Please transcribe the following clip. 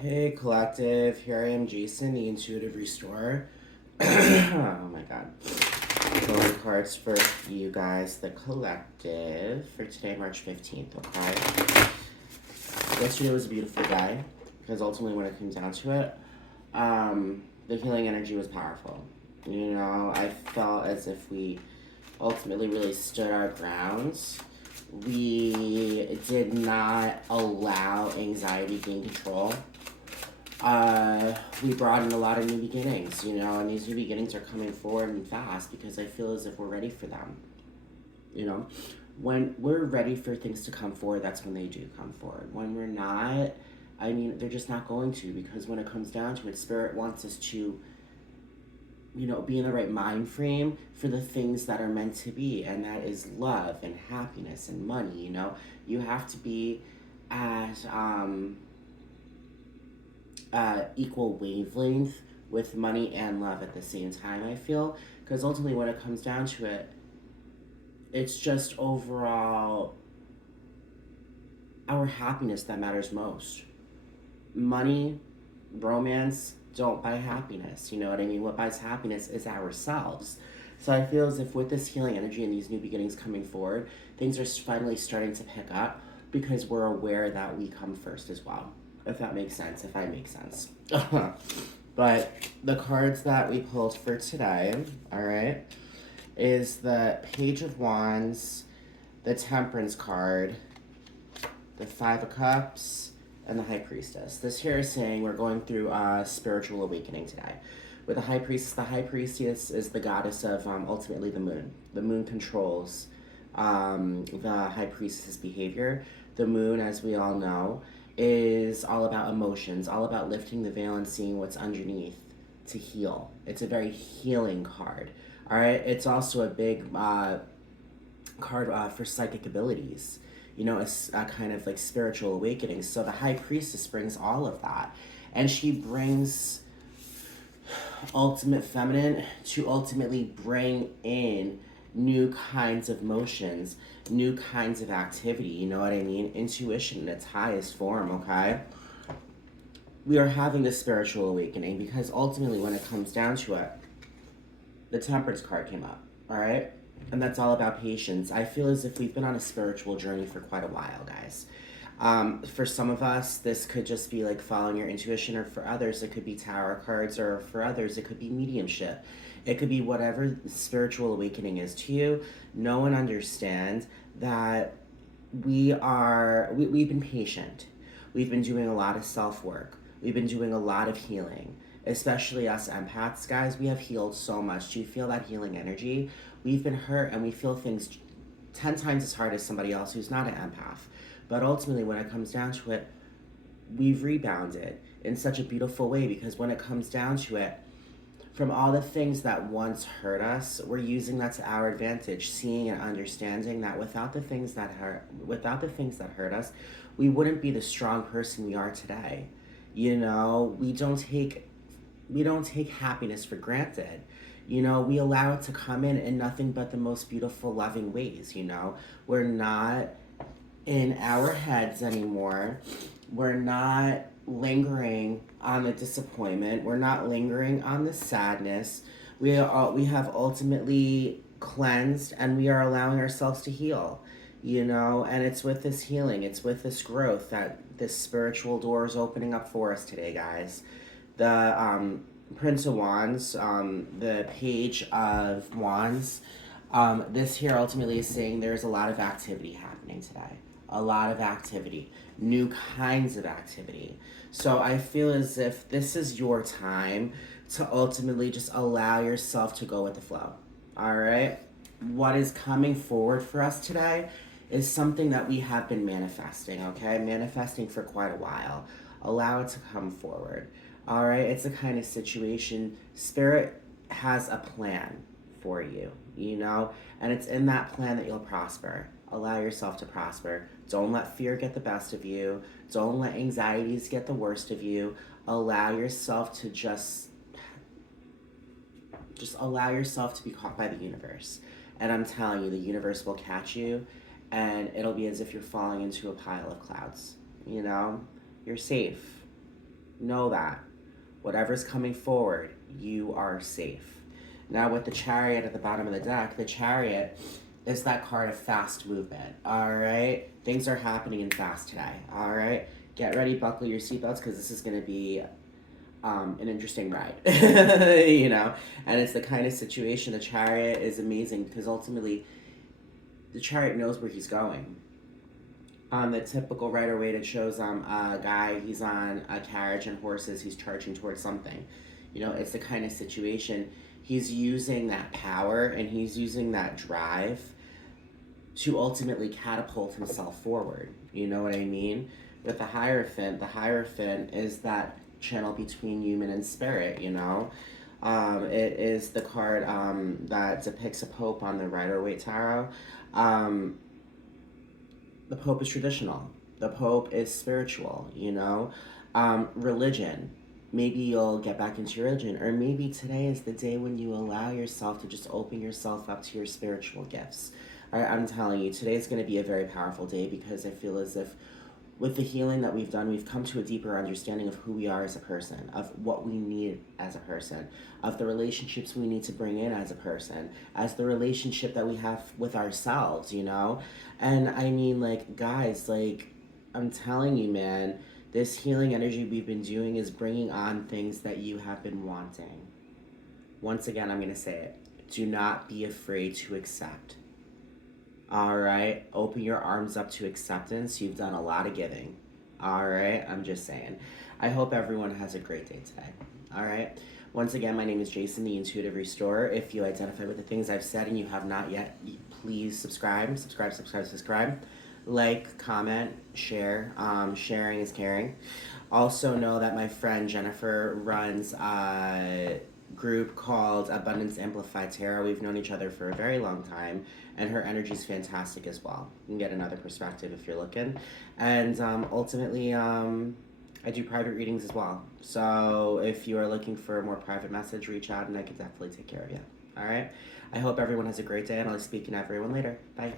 Hey, collective. Here I am, Jason, the Intuitive Restorer. Oh my god. Pulling cards for you guys, the collective, for today, March 15th, okay? Yesterday was a beautiful day, because ultimately, when it came down to it, the healing energy was powerful. You know, I felt as if we ultimately really stood our grounds. We did not allow anxiety gain control. We brought in a lot of new beginnings, you know, and these new beginnings are coming forward and fast because I feel as if we're ready for them. You know, when we're ready for things to come forward, that's when they do come forward. When we're not, I mean, they're just not going to, because when it comes down to it, Spirit wants us to, you know, be in the right mind frame for the things that are meant to be, and that is love and happiness and money. You know, you have to be at equal wavelength with money and love at the same time, I feel, because ultimately when it comes down to it, it's just overall our happiness that matters most. Money, romance don't buy happiness. You know what I mean? What buys happiness is ourselves. So I feel as if with this healing energy and these new beginnings coming forward, things are finally starting to pick up because we're aware that we come first as well. If that makes sense, if I make sense. But the cards that we pulled for today, all right, is the Page of Wands, the Temperance card, the Five of Cups, and the High Priestess. This here is saying we're going through a spiritual awakening today. With the High Priestess is the goddess of ultimately the moon. The moon controls the High Priestess' behavior. The moon, as we all know, is all about emotions, all about lifting the veil and seeing what's underneath to heal. It's a very healing card. All right. It's also a big card for psychic abilities. You know, a kind of like spiritual awakening. So the High Priestess brings all of that, and she brings ultimate feminine to ultimately bring in new kinds of motions, new kinds of activity, you know what I mean? Intuition in its highest form, okay? We are having this spiritual awakening because ultimately, when it comes down to it, the Temperance card came up, all right? And that's all about patience. I feel as if we've been on a spiritual journey for quite a while, guys. For some of us, this could just be like following your intuition, or for others, it could be tarot cards, or for others, it could be mediumship. It could be whatever spiritual awakening is to you. No one understands that we've been patient. We've been doing a lot of self work. We've been doing a lot of healing, especially us empaths, guys. We have healed so much. Do you feel that healing energy? We've been hurt and we feel things 10 times as hard as somebody else who's not an empath. But ultimately, when it comes down to it, we've rebounded in such a beautiful way, because when it comes down to it, from all the things that once hurt us, we're using that to our advantage, seeing and understanding that without the things that hurt us, we wouldn't be the strong person we are today. You know, we don't take happiness for granted. You know, we allow it to come in nothing but the most beautiful, loving ways, you know. We're not in our heads anymore. We're not lingering on the disappointment. We're not lingering on the sadness. We have ultimately cleansed, and we are allowing ourselves to heal. You know, and it's with this healing, it's with this growth that this spiritual door is opening up for us today, guys. The Prince of Wands, the Page of Wands, this here ultimately is saying there's a lot of activity happening today. A lot of activity, new kinds of activity. So I feel as if this is your time to ultimately just allow yourself to go with the flow. All right? What is coming forward for us today is something that we have been manifesting, okay? Manifesting for quite a while. Allow it to come forward. All right? It's a kind of situation. Spirit has a plan for you, you know? And it's in that plan that you'll prosper. Allow yourself to prosper. Don't let fear get the best of you. Don't let anxieties get the worst of you. Allow yourself to just allow yourself to be caught by the universe. And I'm telling you, the universe will catch you, and it'll be as if you're falling into a pile of clouds. You know? You're safe. know that whatever's coming forward, you are safe. Now, with the Chariot at the bottom of the deck, the Chariot is that card of fast movement. All right, things are happening in fast today. All right, get ready, buckle your seatbelts, because this is going to be an interesting ride. You know, and it's the kind of situation. The Chariot is amazing because ultimately, the Chariot knows where he's going. On the typical Rider Waite, it shows a guy, he's on a carriage and horses, he's charging towards something. You know, it's the kind of situation, he's using that power and he's using that drive to ultimately catapult himself forward. You know what I mean? With the Hierophant is that channel between human and spirit, you know? It is the card that depicts a pope on the Rider Waite Tarot. Um, the Pope is traditional. The Pope is spiritual, you know? Religion. Maybe you'll get back into your religion, or maybe today is the day when you allow yourself to just open yourself up to your spiritual gifts. All right, I'm telling you, today is going to be a very powerful day because I feel as if with the healing that we've done, we've come to a deeper understanding of who we are as a person, of what we need as a person, of the relationships we need to bring in as a person, as the relationship that we have with ourselves, you know? And I mean, like, guys, like, I'm telling you, man, this healing energy we've been doing is bringing on things that you have been wanting. Once again, I'm going to say it. Do not be afraid to accept. All right, open your arms up to acceptance. You've done a lot of giving. All right, I'm just saying. I hope everyone has a great day today. All right. Once again, my name is Jason, the Intuitive Restorer. If you identify with the things I've said and you have not yet, please subscribe. Like, comment, share. Sharing is caring. Also, know that my friend Jennifer runs a group called Abundance Amplified Tarot. We've known each other for a very long time, and her energy is fantastic as well. You can get another perspective if you're looking. And ultimately, I do private readings as well. So if you are looking for a more private message, reach out and I can definitely take care of you. All right? I hope everyone has a great day, and I'll be speaking to everyone later. Bye.